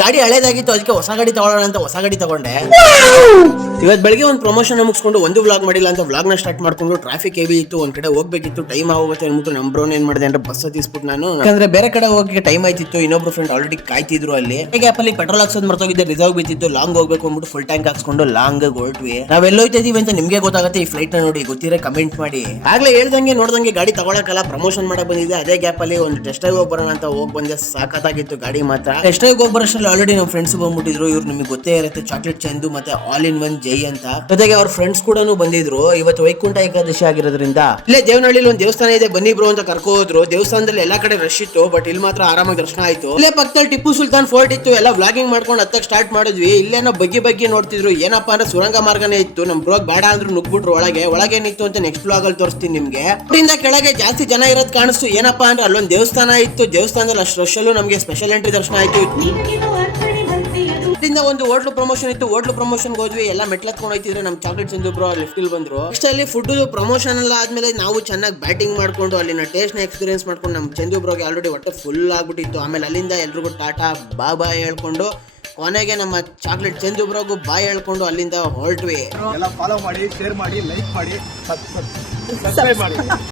ಗಾಡಿ ಹಳೇದಾಗಿತ್ತು, ಅದಕ್ಕೆ ಹೊಸ ಗಾಡಿ ತಗೊಳ್ಳೋಣ ಅಂತ ಹೊಸ ಗಾಡಿ ತಗೊಂಡೆ. ಇವತ್ತು ಬೆಳಿಗ್ಗೆ ಒಂದು ಪ್ರಮೋಷನ್ ಮುಗಿಸ್ಕೊಂಡು ಒಂದು ವ್ಲಾಗ್ ಮಾಡಿಲ್ಲ ಅಂತ ವ್ಲಾಗ್ ನ ಸ್ಟಾರ್ಟ್ ಮಾಡ್ಕೊಂಡು ಟ್ರಾಫಿಕ್ ಹೆವಿ ಇತ್ತು, ಒಂದ್ ಕಡೆ ಹೋಗ್ಬೇಕಿತ್ತು, ಟೈಮ್ ಆಗೋಗುತ್ತೆ ಅಂದ್ಬಿಟ್ಟು ನಮ್ಮ ಬ್ರೋನ್ ಏನ್ ಮಾಡಿದೆ ಅಂದ್ರೆ ಬಸ್ ಹತ್ತಿಸ್ಬಿಟ್ಟು ನಾನು, ಯಾಕಂದ್ರೆ ಬೇರೆ ಕಡೆ ಹೋಗಿ ಟೈಮ್ ಆಯ್ತಿತ್ತು, ಇನ್ನೊಬ್ರು ಫ್ರೆಂಡ್ ಆಲ್ರೆಡಿ ಕಾಯ್ತಿದ್ರು ಅಲ್ಲಿ. ಗ್ಯಾಪ್ ಅಲ್ಲಿ ಪೆಟ್ರೋಲ್ ಹಾಕ್ಸೋದು ಮರ್ತೋಗಿದ್ದೆ, ರಿಸರ್ವ್ ಬಿತ್ತಿತ್ತು, ಲಾಂಗ್ ಹೋಗ್ಬೇಕು ಅಂದ್ಬಿಟ್ಟು ಫುಲ್ ಟ್ಯಾಂಕ್ ಹಾಕ್ಸ್ಕೊಂಡು ಲಾಂಗ್ ಹೊರಟ್ವಿ. ನಾವೆಲ್ಲೋಯ್ತಾ ಇದೀವಿ ಅಂತ ನಿಮ್ಗೆ ಗೊತ್ತಾಗುತ್ತೆ, ಈ ಫ್ಲೈಟ್ ನ ನೋಡಿ ಗೊತ್ತಿರೋ ಕಮೆಂಟ್ ಮಾಡಿ. ಆಗ್ಲೇ ಹೇಳ್ದಂಗೆ ನೋಡ್ದಂಗೆ ಗಾಡಿ ತಗೊಳಕಲ್ಲ, ಪ್ರಮೋಷನ್ ಮಾಡಕ್ ಬಂದಿದೆ. ಅದೇ ಗ್ಯಾಪ್ ಅಲ್ಲಿ ಒಂದು ಟೆಸ್ಟ್ ಡ್ರೈವ್ ಹೋಗಿ ಬರೋಣ ಅಂತ ಹೋಗಿ ಬಂದೆ, ಸಾಕತ್ತಾಗಿತ್ತು ಗಾಡಿ ಮಾತ್ರ. ಟೆಸ್ಟ್ ಡ್ರೈವ್ ಹೋಗಿ ಬರೋಷ್ಟ್ರಲ್ಲಿ ಆಲ್ರೆಡಿ ನಮ್ಮ ಫ್ರೆಂಡ್ಸ್ ಬಂದ್ಬಿಟ್ಟಿದ್ರು. ಇವ್ರು ನಿಮಗೆ ಗೊತ್ತೇ ಇರುತ್ತೆ, ಚಾಕ್ಲೇಟ್ ಚಂದು ಮತ್ತೆ ಆಲ್ ಇನ್ ಒನ್ ಜೈ ಅಂತ. ಜೊತೆಗೆ ಅವ್ರ ಫ್ರೆಂಡ್ಸ್ ಕೂಡ ಬಂದಿದ್ರು. ಇವತ್ತು ವೈಕುಂಠ ಏಕಾದಶಿ ಆಗಿರೋದ್ರಿಂದ ಇಲ್ಲೇ ದೇವನಹಳ್ಳಿಲಿ ಒಂದು ದೇವಸ್ಥಾನ ಇದೆ, ಬನ್ನಿ ಬ್ರೋ ಅಂತ ಕರ್ಕೋದ್ರು. ದೇವಸ್ಥಾನದಲ್ಲಿ ಎಲ್ಲಾ ಕಡೆ ರಶ್ ಇತ್ತು, ಬಟ್ ಇಲ್ಲಿ ಮಾತ್ರ ಆರಾಮಾಗಿ ದರ್ಶನ ಆಯ್ತು. ಇಲ್ಲೇ ಪಕ್ಕದಲ್ಲಿ ಟಿಪ್ಪು ಸುಲ್ತಾನ್ ಫೋರ್ಟ್ ಇತ್ತು, ಎಲ್ಲ ವ್ಲಾಗಿಂಗ್ ಮಾಡ್ಕೊಂಡು ಹತ್ತಕ್ಕೆ ಸ್ಟಾರ್ಟ್ ಮಾಡಿದ್ವಿ. ಇಲ್ಲೇನೋ ಬಗ್ಗೆ ನೋಡ್ತಿದ್ರು, ಏನಪ್ಪಾ ಅಂದ್ರೆ ಸುರಂಗ ಮಾರ್ಗನೇ ಇತ್ತು. ನಮ್ ಬ್ರೋಗ್ ಬೇಡ ಅಂದ್ರು ನುಗ್ಬಿಟ್ರು ಒಳಗೇನಿತ್ತು ಅಂತ ನೆಕ್ಸ್ಟ್ ವ್ಲಾಗ್ ಅಲ್ಲಿ ತೋರಿಸ್ತೀನಿ ನಿಮ್ಗೆ. ಇಲ್ಲಿಂದ ಕೆಳಗೆ ಜಾಸ್ತಿ ಜನ ಇರೋದು ಕಾಣಿಸ್ತು. ಏನಪ್ಪಾ ಅಂದ್ರೆ ಅಲ್ಲೊಂದು ದೇವಸ್ಥಾನ ಇತ್ತು, ದೇವಸ್ಥಾನದಲ್ಲಿ ಅಷ್ಟು ರಶ್ ಅಲ್ಲೂ ನಮಗೆ ಸ್ಪೆಷಲ್ ಎಂಟ್ರಿ ದರ್ಶನ ಆಯ್ತು. ಇಲ್ಲಿಂದ ಒಂದು ಹೋಟ್ಲು ಪ್ರಮೋಷನ್ ಇತ್ತು, ಹೋಟ್ಲು ಪ್ರಮೋಷನ್ ಹೋದ್ವಿ. ಎಲ್ಲ ಮೆಟ್ಲತ್ಕೊಂಡು ಹೋಯ್ತಿದ್ರೆ ನಮ್ ಚಾಕ್ಲೇಟ್ ಚಂದು ಬ್ರೋ ಲಿಫ್ಟ್ ಇಲ್ಲಿ ಬಂದ್ರು. ಅಷ್ಟಲ್ಲಿ ಫುಡ್ ಪ್ರಮೋಷನ್ ಎಲ್ಲ ಆದ್ಮೇಲೆ ನಾವು ಚೆನ್ನಾಗಿ ಬ್ಯಾಟಿಂಗ್ ಮಾಡ್ಕೊಂಡು ಅಲ್ಲಿನ ಟೇಸ್ಟ್ ನ ಎಕ್ಸ್ಪೀರಿಯನ್ಸ್ ಮಾಡ್ಕೊಂಡು ನಮ್ ಚಂದು ಬ್ರೋಗೆ ಆಲ್ರೆಡಿ ಹೊಟ್ಟೆ ಫುಲ್ ಆಗ್ಬಿಟ್ಟಿತ್ತು. ಆಮೇಲೆ ಅಲ್ಲಿಂದ ಎಲ್ರಿಗೂ ಟಾಟಾ ಬಾಯ್ ಹೇಳ್ಕೊಂಡು ಕೊನೆಗೆ ನಮ್ಮ ಚಾಕ್ಲೇಟ್ ಚಂದು ಬ್ರೋಗೂ ಬಾಯ್ ಹೇಳ್ಕೊಂಡು ಅಲ್ಲಿಂದ ಹೊರಟ್ವಿ. ಎಲ್ಲ ಫಾಲೋ ಮಾಡಿ, ಶೇರ್ ಮಾಡಿ, ಲೈಕ್ ಮಾಡಿ, ಸಬ್ಸ್ಕ್ರೈಬ್ ಮಾಡಿ.